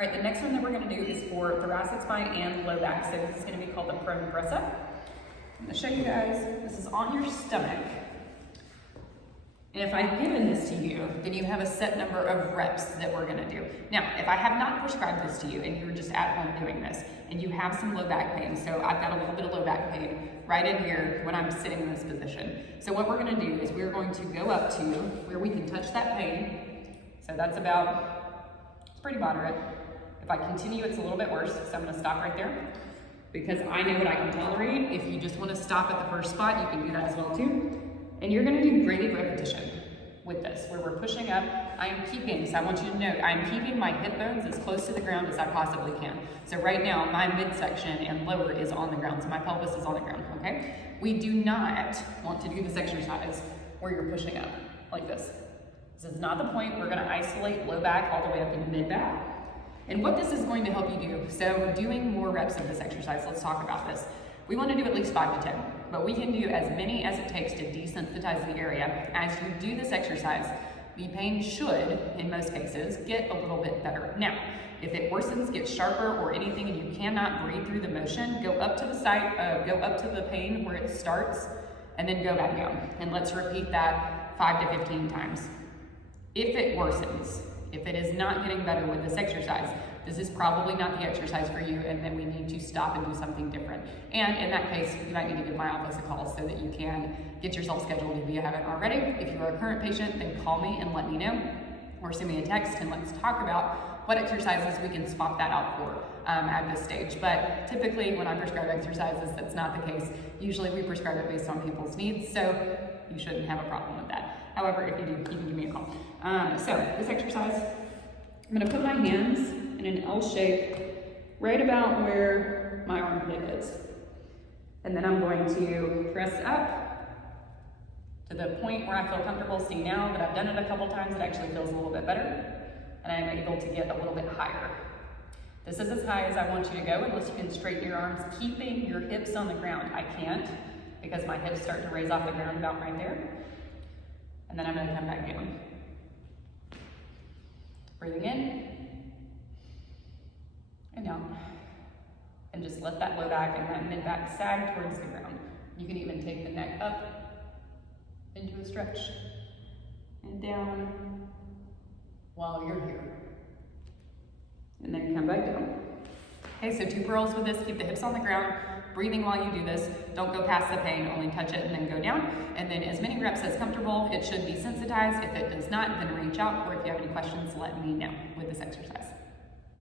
All right, the next one that we're gonna do is for thoracic spine and low back. So this is gonna be called the prone press up. I'm gonna show you guys, this is on your stomach. And if I've given this to you, then you have a set number of reps that we're gonna do. Now, if I have not prescribed this to you and you're just at home doing this, and you have some low back pain, so I've got a little bit of low back pain right in here when I'm sitting in this position. So what we're gonna do is we're going to go up to where we can touch that pain. So that's about, it's pretty moderate. If I continue, it's a little bit worse, so I'm gonna stop right there because I know what I can tolerate. If you just wanna stop at the first spot, you can do that as well too. And you're gonna do graded repetition with this, where we're pushing up. I am keeping, so I want you to note, I am keeping my hip bones as close to the ground as I possibly can. So right now, my midsection and lower is on the ground, so my pelvis is on the ground, okay? We do not want to do this exercise where you're pushing up like this. This is not the point. We're gonna isolate low back all the way up into mid back. And what this is going to help you do, so doing more reps of this exercise, let's talk about this. We want to do at least 5 to 10, but we can do as many as it takes to desensitize the area. As you do this exercise, the pain should, in most cases, get a little bit better. Now, if it worsens, gets sharper or anything, and you cannot breathe through the motion, go up to the site, go up to the pain where it starts, and then go back down. And let's repeat that 5 to 15 times. If it worsens, if it is not getting better with this exercise, this is probably not the exercise for you, and then we need to stop and do something different. And in that case, you might need to give my office a call so that you can get yourself scheduled if you haven't already. If you are a current patient, then call me and let me know, or send me a text and let's talk about what exercises we can swap that out for at this stage. But typically when I prescribe exercises, that's not the case. Usually we prescribe it based on people's needs, so you shouldn't have a problem with that. However, if you do, you can give me a call. So this exercise, I'm gonna put my hands in an L shape right about where my armpit is. And then I'm going to press up to the point where I feel comfortable. See, now that I've done it a couple times, it actually feels a little bit better, and I'm able to get a little bit higher. This is as high as I want you to go, unless you can straighten your arms, keeping your hips on the ground. I can't, because my hips start to raise off the ground about right there. And then I'm gonna come back down. Breathing in, and down. And just let that low back and that mid back sag towards the ground. You can even take the neck up into a stretch and down while you're here. And then come back down. Okay, so 2 pearls with this. Keep the hips on the ground, breathing while you do this. Don't go past the pain, only touch it and then go down. And then as many reps as comfortable. It should desensitize. If it does not, then reach out, or if you have any questions, let me know with this exercise.